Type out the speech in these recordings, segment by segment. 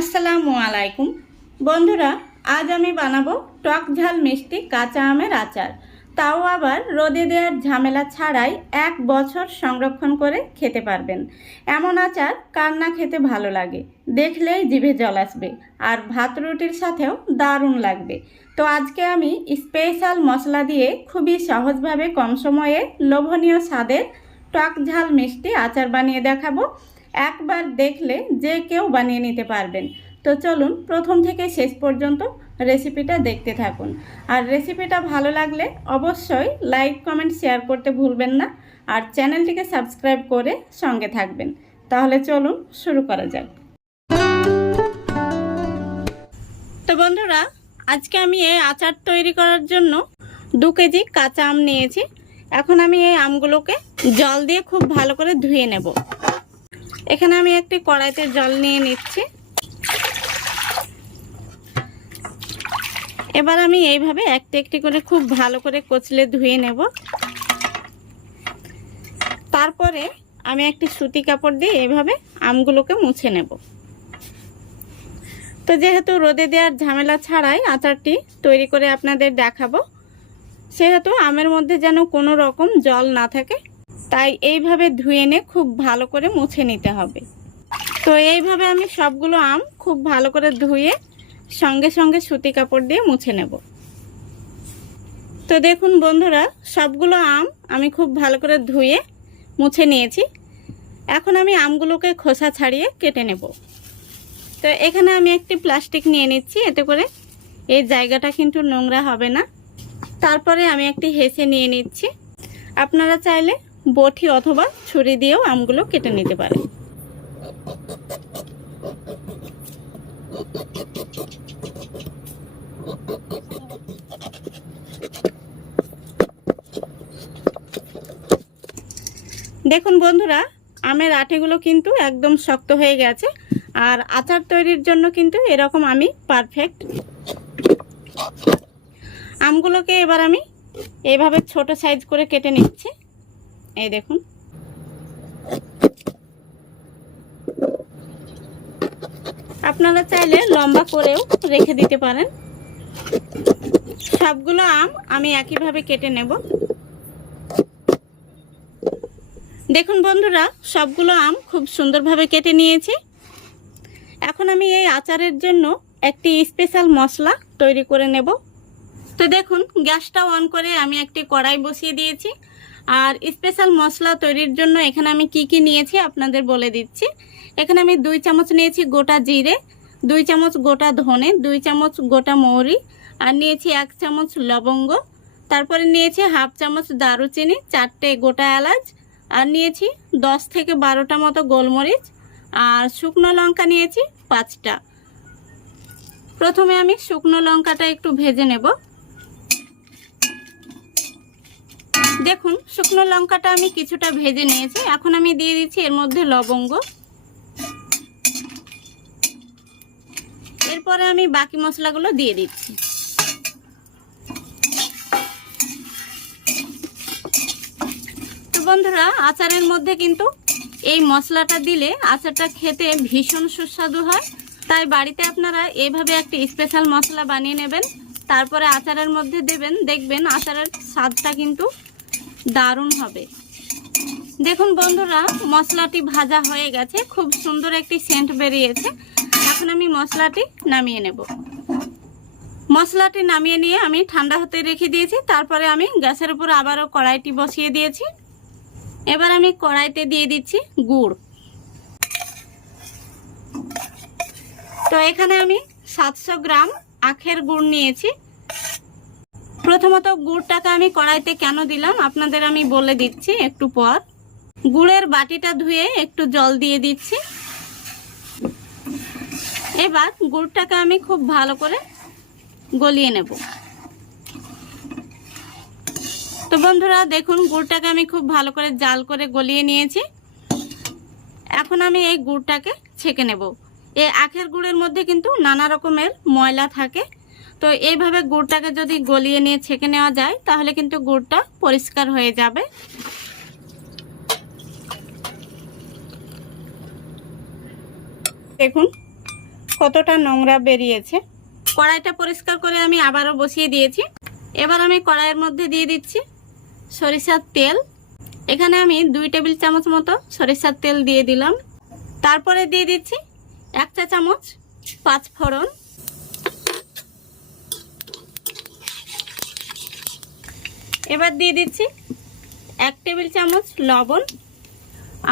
আসসালামু আলাইকুম বন্ধুরা, আজ আমি বানাবো টক ঝাল মিষ্টি কাঁচা আমের আচার। তাও আবার রোদে দেওয়ার ঝামেলা ছাড়াই 1 বছর সংরক্ষণ করে খেতে পারবেন। এমন আচার কার না খেতে ভালো লাগে, দেখলেই জিভে জল আসবে, আর ভাত রুটির সাথেও দারুণ লাগবে। তো আজকে আমি স্পেশাল মশলা দিয়ে খুবই সহজভাবে কম সময়ে লোভনীয় স্বাদের টক ঝাল মিষ্টি আচার বানিয়ে দেখাবো। একবার দেখলে যে কেউ বানিয়ে নিতে পারবেন। তো চলুন প্রথম থেকে শেষ পর্যন্ত রেসিপিটা দেখতে থাকুন। আর রেসিপিটা ভালো লাগলে অবশ্যই লাইক কমেন্ট শেয়ার করতে ভুলবেন না, আর চ্যানেলটিকে সাবস্ক্রাইব করে সঙ্গে থাকবেন। তাহলে চলুন শুরু করা যাক। তো বন্ধুরা, আজকে আমি এই আচার তৈরি করার জন্য 2 কেজি কাঁচা আম নিয়েছি। এখন আমি এই আমগুলোকে জল দিয়ে খুব ভালো করে ধুয়ে নেব। এখানে আমি একটি কড়াইতে জল নিয়ে নিচ্ছি। এবার আমি এইভাবে একটি একটি করে খুব ভালো করে কচলে ধুয়ে নেব। তারপরে আমি একটি সুতি কাপড় দিয়ে এইভাবে আমগুলোকে মুছে নেব। তো যেহেতু রোদে দেওয়ার ঝামেলা ছাড়াই আচারটি তৈরি করে আপনাদের দেখাবো, সেহেতু আমের মধ্যে যেন কোনো রকম জল না থাকে, তাই এইভাবে ধুয়ে নিয়ে খুব ভালো করে মুছে নিতে হবে। তো এইভাবে আমি সবগুলো আম খুব ভালো করে ধুয়ে সঙ্গে সঙ্গে সুতি কাপড় দিয়ে মুছে নেব। তো দেখুন বন্ধুরা, সবগুলো আম আমি খুব ভালো করে ধুয়ে মুছে নিয়েছি। এখন আমি আমগুলোকে খোসা ছাড়িয়ে কেটে নেব। তো এখানে আমি একটি প্লাস্টিক নিয়ে নিচ্ছি, এতে করে এই জায়গাটা কিন্তু নোংরা হবে না। তারপরে আমি একটি হেসে নিয়ে নিচ্ছি। আপনারা চাইলে বটি অথবা ছুরি দিয়েও আমগুলো কেটে নিতে পারেন। দেখুন বন্ধুরা, আমের আটিগুলো কিন্তু একদম শক্ত হয়ে গেছে, আর আচার তৈরির জন্য কিন্তু এরকম আমি পারফেক্ট। আমগুলোকে এবার আমি এইভাবে ছোট সাইজ করে কেটে নিচ্ছি। এই দেখুন, আপনারা চাইলে লম্বা করেও রেখে দিতে পারেন। সবগুলো আম আমি একইভাবে কেটে নেব। দেখুন বন্ধুরা, সবগুলো আম খুব সুন্দরভাবে কেটে নিয়েছি। এখন আমি এই আচারের জন্য একটি স্পেশাল মশলা তৈরি করে নেব। তো দেখুন, গ্যাসটা অন করে আমি একটি কড়াই বসিয়ে দিয়েছি। আর স্পেশাল মশলা তৈরির জন্য এখানে আমি কি নিয়েছি আপনাদের বলে দিচ্ছি। এখানে আমি 2 চামচ নিয়েছি গোটা জিরে, 2 চামচ গোটা ধনে, 2 চামচ গোটা মৌরি, আর নিয়েছি 1 চামচ লবঙ্গ, তারপরে নিয়েছি 1/2 চামচ দারুচিনি, 4টে গোটা এলাচ, আর নিয়েছি 10 থেকে 12টা মতো গোলমরিচ, আর শুকনো লঙ্কা নিয়েছি 5টা। প্রথমে আমি শুকনো লঙ্কাটা একটু ভেজে নেব। দেখুন, শুকনো লঙ্কাটা আমি কিছুটা ভেজে নিয়েছি। এখন আমি দিয়ে দিচ্ছি এর মধ্যে লবঙ্গ। এরপরে আমি বাকি মশলাগুলো দিয়ে দিচ্ছি। তো বন্ধুরা, আচারের মধ্যে কিন্তু এই মশলাটা দিলে আচারটা খেতে ভীষণ সুস্বাদু হয়। তাই বাড়িতে আপনারা এইভাবে একটি স্পেশাল মশলা বানিয়ে নেবেন, তারপরে আচারের মধ্যে দেবেন, দেখবেন আচারের স্বাদটা কিন্তু দারুণ হবে। দেখুন বন্ধুরা, মশলাটি ভাজা হয়ে গেছে, খুব সুন্দর একটি সেন্ট বেরিয়েছে। এখন আমি মশলাটি নামিয়ে নেব। মশলাটি নামিয়ে নিয়ে আমি ঠান্ডা হতে রেখে দিয়েছি। তারপরে আমি গ্যাসের উপর আবারও কড়াইটি বসিয়ে দিয়েছি। এবার আমি কড়াইতে দিয়ে দিচ্ছি গুড়। তো এখানে আমি 700 গ্রাম আখের গুড় নিয়েছি। প্রথমত গুড়টাকে আমি কড়াইতে কেন দিলাম আপনাদের আমি বলে দিচ্ছি একটু পর। গুড়ের বাটিটা ধুয়ে একটু জল দিয়ে দিচ্ছি। এবার গুড়টাকে আমি খুব ভালো করে গলিয়ে নেব। তো বন্ধুরা দেখুন, গুড়টাকে আমি খুব ভালো করে জাল করে গলিয়ে নিয়েছি। এখন আমি এই গুড়টাকে ছেঁকে নেব। এই আখের গুড়ের মধ্যে কিন্তু নানা রকমের ময়লা থাকে, তো এইভাবে গুড়টাকে যদি গলিয়ে নিয়ে ছেঁকে নেওয়া যায় তাহলে কিন্তু গুড়টা পরিষ্কার হয়ে যাবে। দেখুন কতটা নোংরা বেরিয়েছে। কড়াইটা পরিষ্কার করে আমি আবারও বসিয়ে দিয়েছি। এবার আমি কড়াইয়ের মধ্যে দিয়ে দিচ্ছি সরিষার তেল। এখানে আমি 2 টেবিল চামচ মতো সরিষার তেল দিয়ে দিলাম। তারপরে দিয়ে দিচ্ছি 1 চা চামচ 5 ফোড়ন। এবার দিয়ে দিচ্ছি 1 টেবিল চামচ লবণ,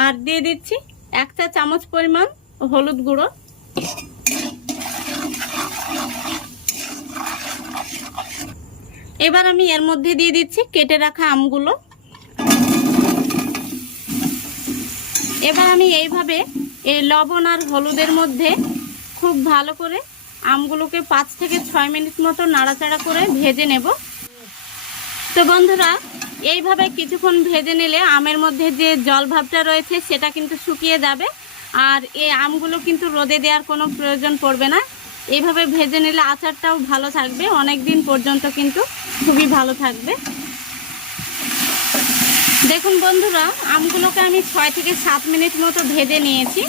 আর দিয়ে দিচ্ছি 1 চা চামচ পরিমাণ হলুদ গুঁড়ো। এবার আমি এর মধ্যে দিয়ে দিচ্ছি কেটে রাখা আমগুলো। এবার আমি এইভাবে এই লবণ আর হলুদের মধ্যে খুব ভালো করে আমগুলোকে 5 থেকে 6 মিনিট মতো নাড়াচাড়া করে ভেজে নেব। তো বন্ধুরা, এইভাবে কিছুক্ষণ ভেজে নিলে আমের মধ্যে যে জল ভাবটা রয়েছে সেটা কিন্তু শুকিয়ে যাবে, আর এই আমগুলো কিন্তু রোদে দেওয়ার কোনো প্রয়োজন পড়বে না। এইভাবে ভেজে নিলে আচারটাও ভালো থাকবে, অনেক দিন পর্যন্ত কিন্তু খুবই ভালো থাকবে। দেখুন বন্ধুরা, আমগুলোকে আমি 6 থেকে 7 মিনিট মতো ভেজে নিয়েছি।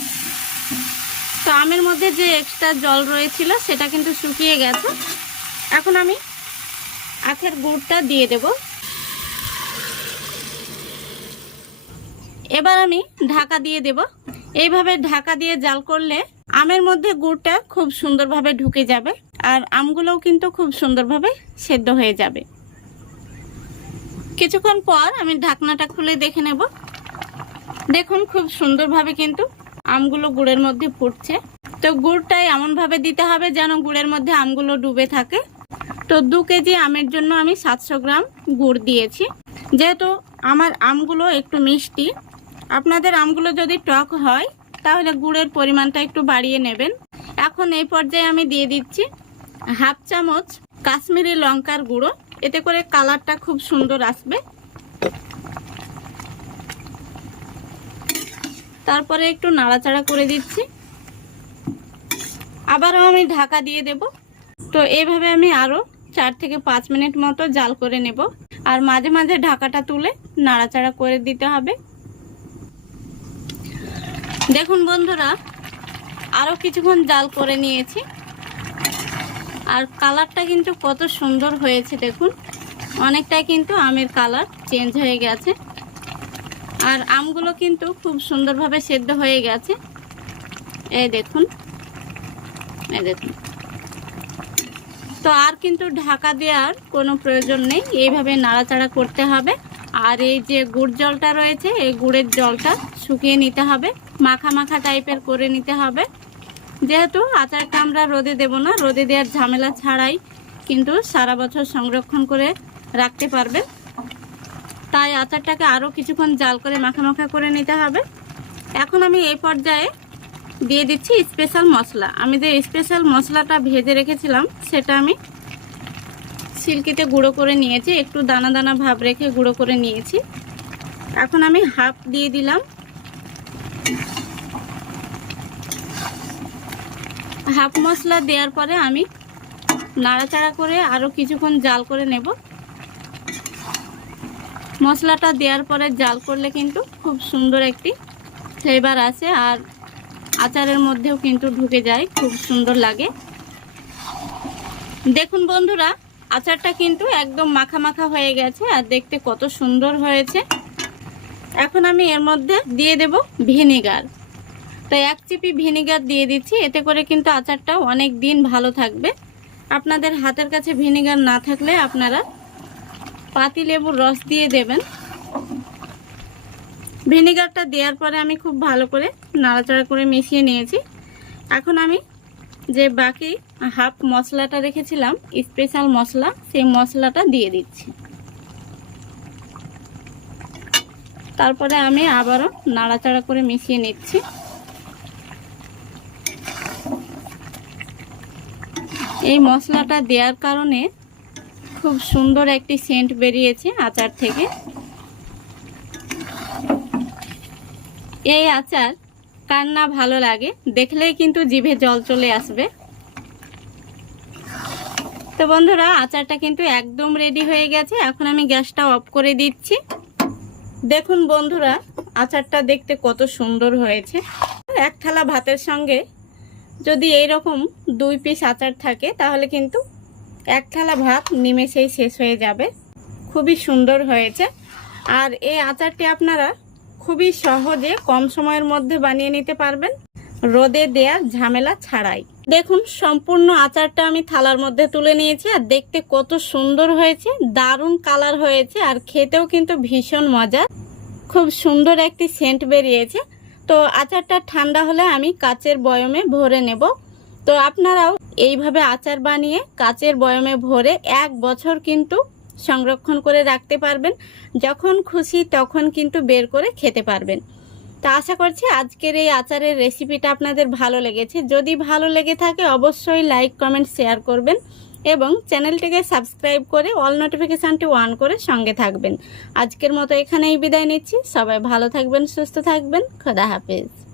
তো আমের মধ্যে যে এক্সট্রা জল রয়েছিল সেটা কিন্তু শুকিয়ে গেছে। এখন আমি আখের গুড়টা দিয়ে দেব। এবার আমি ঢাকা দিয়ে দেব। এইভাবে ঢাকা দিয়ে জাল করলে আমের মধ্যে গুড়টা খুব সুন্দরভাবে ঢুকে যাবে, আর আমগুলোও কিন্তু খুব সুন্দরভাবে সেদ্ধ হয়ে যাবে। কিছুক্ষণ পর আমি ঢাকনাটা খুলে দেখে নেব। দেখুন, খুব সুন্দরভাবে কিন্তু আমগুলো গুড়ের মধ্যে ফুটছে। তো গুড়টাই এমনভাবে দিতে হবে যেন গুড়ের মধ্যে আমগুলো ডুবে থাকে। তো 2 কেজি আমের জন্য আমি 700 গ্রাম গুড় দিয়েছি। যেহেতু আমার আমগুলো একটু মিষ্টি, আপনাদের আমগুলো যদি টক হয় তাহলে গুড়ের পরিমাণটা একটু বাড়িয়ে নেবেন। এখন এই পর্যায়ে আমি দিয়ে দিচ্ছি 1/2 চামচ কাশ্মীরি লঙ্কার গুঁড়ো। এতে করে কালারটা খুব সুন্দর আসবে। তারপরে একটু নাড়াচাড়া করে দিচ্ছি। আবারও আমি ঢাকা দিয়ে দেব। তো এইভাবে আমি আরও 4 থেকে 5 মিনিট মতো জাল করে নেব, আর মাঝে মাঝে ঢাকাটা তুলে নাড়াচাড়া করে দিতে হবে। দেখুন বন্ধুরা, আরও কিছুক্ষণ জাল করে নিয়েছি, আর কালারটা কিন্তু কত সুন্দর হয়েছে। দেখুন, অনেকটাই কিন্তু আমের কালার চেঞ্জ হয়ে গেছে, আর আমগুলো কিন্তু খুব সুন্দরভাবে সেদ্ধ হয়ে গেছে। এই দেখুন, এই দেখুন। তো আর কিন্তু ঢাকা দেওয়ার কোনো প্রয়োজন নেই, এইভাবে নাড়াচাড়া করতে হবে। আর এই যে গুড় জলটা রয়েছে, এই গুড়ের জলটা শুকিয়ে নিতে হবে, মাখা মাখা টাইপের করে নিতে হবে। যেহেতু আচারটা আমরা রোদে দেব না, রোদে দেওয়ার ঝামেলা ছাড়াই কিন্তু সারা বছর সংরক্ষণ করে রাখতে পারবে, তাই আচারটাকে আরও কিছুক্ষণ জাল করে মাখা মাখা করে নিতে হবে। এখন আমি এই পর্যায়ে দিয়ে দিচ্ছি স্পেশাল মশলা। আমি যে স্পেশাল মশলাটা ভেজে রেখেছিলাম সেটা আমি শিলকিতে গুঁড়ো করে নিয়েছি, একটু দানা দানা ভাব রেখে গুঁড়ো করে নিয়েছি। এখন আমি হাফ দিয়ে দিলাম। হাফ মশলা দেওয়ার পরে আমি নাড়াচাড়া করে আরও কিছুক্ষণ জাল করে নেব। মশলাটা দেওয়ার পরে জাল করলে কিন্তু খুব সুন্দর একটি ফ্লেভার আসে, আর আচারের মধ্যেও কিন্তু ঢুকে যায়, খুব সুন্দর লাগে। দেখুন বন্ধুরা, আচারটা কিন্তু একদম মাখা মাখা হয়ে গেছে, আর দেখতে কত সুন্দর হয়েছে। এখন আমি এর মধ্যে দিয়ে দেব ভিনেগার। তো 1 চিপি ভিনেগার দিয়ে দিচ্ছি, এতে করে কিন্তু আচারটা অনেক দিন ভালো থাকবে। আপনাদের হাতের কাছে ভিনেগার না থাকলে আপনারা পাতিলেবুর রস দিয়ে দেবেন। ভিনেগারটা দেওয়ার পরে আমি খুব ভালো করে নাড়াচাড়া করে মিশিয়ে নিয়েছি। এখন আমি যে বাকি হাফ মশলাটা রেখেছিলাম, স্পেশাল মশলা, সেই মশলাটা দিয়ে দিচ্ছি। তারপরে আমি আবারও নাড়াচাড়া করে মিশিয়ে নিচ্ছি। এই মশলাটা দেওয়ার কারণে খুব সুন্দর একটি সেন্ট বেরিয়েছে আচার থেকে। এই আচার কার না ভালো লাগে, দেখলেই কিন্তু জিভে জল চলে আসবে। তো বন্ধুরা, আচারটা কিন্তু একদম রেডি হয়ে গেছে। এখন আমি গ্যাসটা অফ করে দিচ্ছি। দেখুন বন্ধুরা, আচারটা দেখতে কত সুন্দর হয়েছে। 1 থালা ভাতের সঙ্গে যদি এইরকম 2 পিস আচার থাকে তাহলে কিন্তু এক থালা ভাত নিমেষেই শেষ হয়ে যাবে। খুবই সুন্দর হয়েছে। আর এই আচারটি আপনারা খুবই সহজে কম সময়ের মধ্যে বানিয়ে নিতে পারবেন, রোদে দেওয়ার ঝামেলা ছাড়াই। দেখুন সম্পূর্ণ আচারটা আমি থালার মধ্যে তুলে নিয়েছি, আর দেখতে কত সুন্দর হয়েছে, দারুণ কালার হয়েছে, আর খেতেও কিন্তু ভীষণ মজা, খুব সুন্দর একটি সেন্ট বেরিয়েছে। তো আচারটা ঠান্ডা হলে আমি কাচের বয়মে ভরে নেব। তো আপনারাও এইভাবে আচার বানিয়ে কাচের বয়মে ভরে 1 বছর কিন্তু সংরক্ষণ করে রাখতে পারবেন, যখন খুশি তখন কিন্তু বের করে খেতে পারবেন। তা আশা করছি আজকের এই আচারের রেসিপিটা আপনাদের ভালো লেগেছে। যদি ভালো লেগে থাকে অবশ্যই লাইক, কমেন্ট, শেয়ার করবেন এবং চ্যানেলটিকে সাবস্ক্রাইব করে অল নোটিফিকেশানটি অন করে সঙ্গে থাকবেন। আজকের মতো এখানেই বিদায় নিচ্ছি। সবাই ভালো থাকবেন, সুস্থ থাকবেন। খোদা হাফেজ।